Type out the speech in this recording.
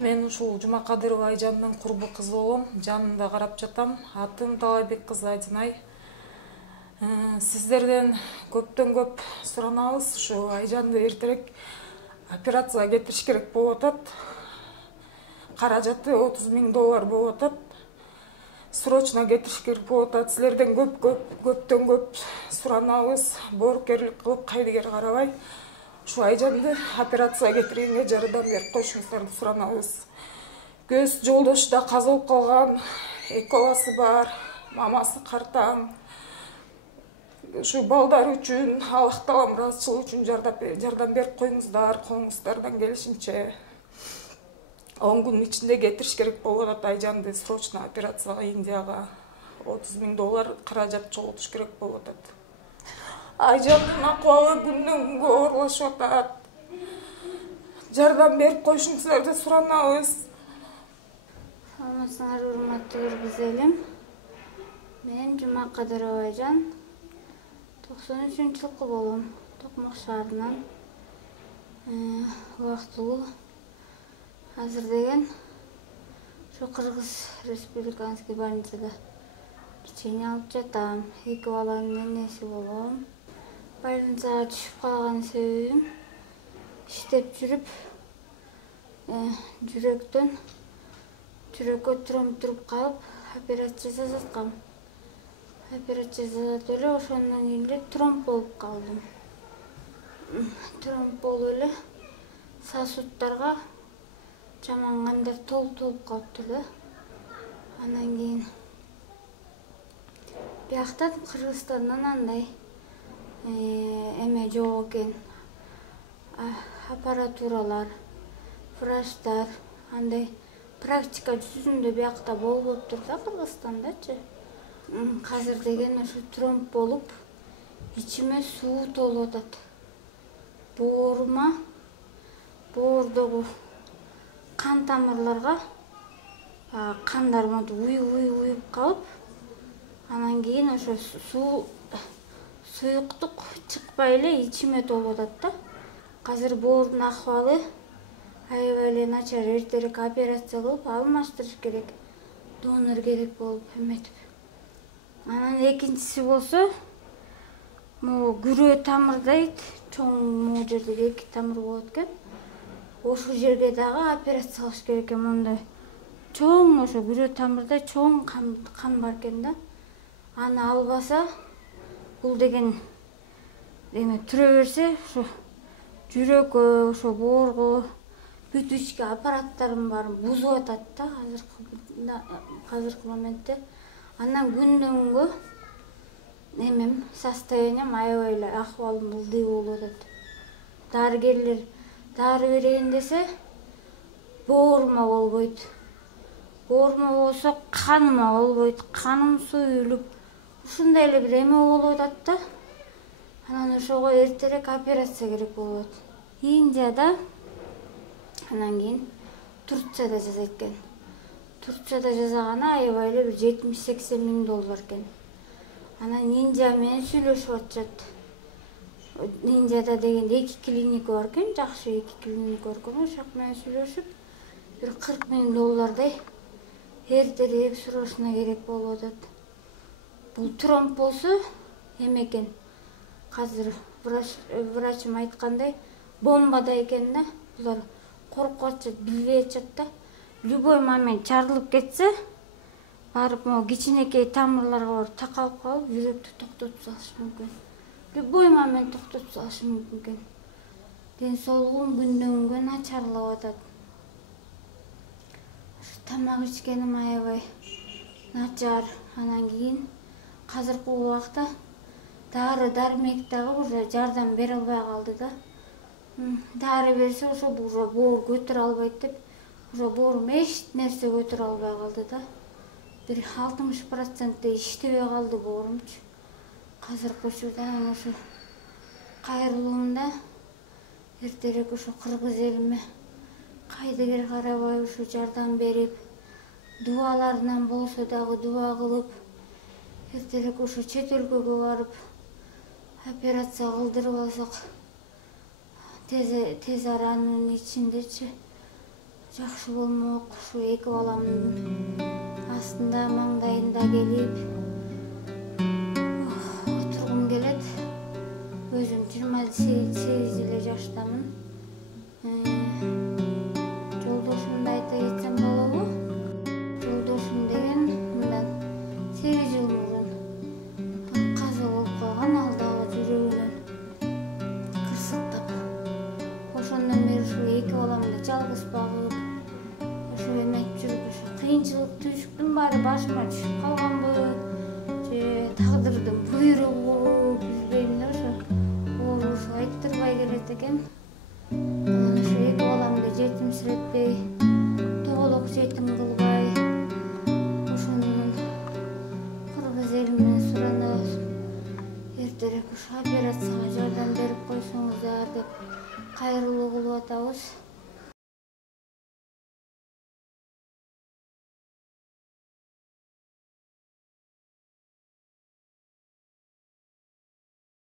Мен ушул Жумакадырова Айжандын курбу кызы болом. Жанында карап жатам. Атым Талайбек кызы Айжанай. Сиздерден көптөн көп суранабыз. Ушу Айжанды эртерээк операцияга кетириш керек болуп атат. Каражаты $30.000 болуп атат. Срочно кетириш керек болуп атат. Силерден көптөн көп суранабыз. Боорукерлик кылып кайдыгер карабай ушу Айжанды операцияга кетиргенге жардам берип коюшуңуздарды суранабыз. Көз жолдошу да каза болуп калган, эки баласы бар, мамасы картаң. Ушу балдар үчүн, Аллах таалам ыраазычылыгы үчүн жардам берип коюңуздар, колуңуздардан келишинче. 10 күн ичинде кетириш керек болуп атат Айжанды срочно операцияга Индияга. $30.000 каражат чогултуш керек болуп атат. Айжандын акыбалы күндөн күнгө оорлошуп атат. Жардам берип коюшуңуздарды суранабыз. Саламатсыңар, урматтуу көргүзөлүм. Мен Жумакадырова Айжан, 93-жылкы болом. Токмок шаарынан убактылуу азыр деген ушу Кыргыз Республиканский больницада лечение алып жатам. 2 баланын энеси болом. Больницага түшүп калган себебим иштеп жүрүп жүрөккө тромб туруп калып операция жасаткам. Операция жасап эле ошондон кийин эле тромб болуп калдым. Тромб болуп эле сосудтарга жаман кандар толуп калыптыр да. Андан кийин бияктан Кыргызстандан андай эме жок экен. Аппаратуралар, врачтар, андай практика жүзүндө биякта болбоптур да Кыргызстандачы. Казыр деген ошо тромб болуп, ичиме суу толуп атат. Боордогу кан тамырларга кандар монтип уюп калып, анан кийин ошо суюктук чыкпай эле ичиме толуп атат да. Казыр боордун акыбалы аябай эле начар, эртерээк операция кылып алмаштырыш керек. Донор керек болуп эметип. Анан экинчиси болсо, могу күрөө тамыр дейт, чоң могу жерде 2 тамыр болот экен. Ошол жерге дагы операция кылыш керек экен. Мондай чоң ошо күрөө тамырда чоң кан бар экен да. Аны албаса, бул деген эме түрө берсе, ошо жүрөккө, ошо боорго бүт ички аппараттардын баарын бузуп атат да азыркы моментте. Андан күндөн күнгө эмем состоянием аябай эле акыбалым ылдый болуп атат. Дарыгерлер дары берейин десе, боорума болбойт. Боорума болсо каныма болбойт. Каным суюлуп, ушундай эле бир эме болуп атат да. Анан ошого эртерээк операция керек болот. Индияда, анан кийин Турцияда жасайт экен. Турцияда жасаганы аябай эле бир $70-80 экен. Анан Индия менен сүйлөшүп атышат. Индияда деген 2 клиника бар экен, жакшы 2 клиника бар экен. Ошол менен сүйлөшүп, бир $40.000 эртерээк срочно керек болуп атат. Бул тромб болсо эме экен. Казыр врачым айткандай, бомбадай экен да. Булар коркуп атышат, билбей атышат да. Любой момент жарылып кетсе, барып могу кичинекей тамырларга барып такалып калып, жүрөктү токтотуп салышы мүмкүн. Любой момент токтотуп салышы мүмкүн экен. Ден соолугум күндөн күнгө начарлап атат. Тамак ичкеним аябай начар. Анан кийин казыркы убакта дары дармек дагы уже жардам бере албай калды да. Дары берсе ошо уже боор көтөрө албайт деп, уже боорум эч нерсе көтөрө албай калды да. Бир 60% иштебей калды боорумчу. Казыркы учурда ошо кайрылуумда эртерээк ошо кыргыз элиме кайдыгер карабай ушу жардам берип, дубаларынан болсо дагы дуба кылып, эртерээк ошо чет өлкөгө барып операция кылдырып алсак, тез аранын ичиндечи жакшы болмок, ушу эки баламдын астында маңдайында келип отургум келет. Өзүм 28 эле жаштамын. Жолдошумду айта кетсем болобу? Жолдошум деген мындан 8 жыл мурун каза болуп калган, ал дагы жүрөгүнөн кырсыктап. Ошондон бери ушул эки баламды жалгыз багып, ошо эме айтып жүрүп, ошо кыйынчылык түйшүктүн баары башыма түшүп калганбы, же тагдырдын буйругу, билбейм да, ошо оорусу айттырбай келет экен.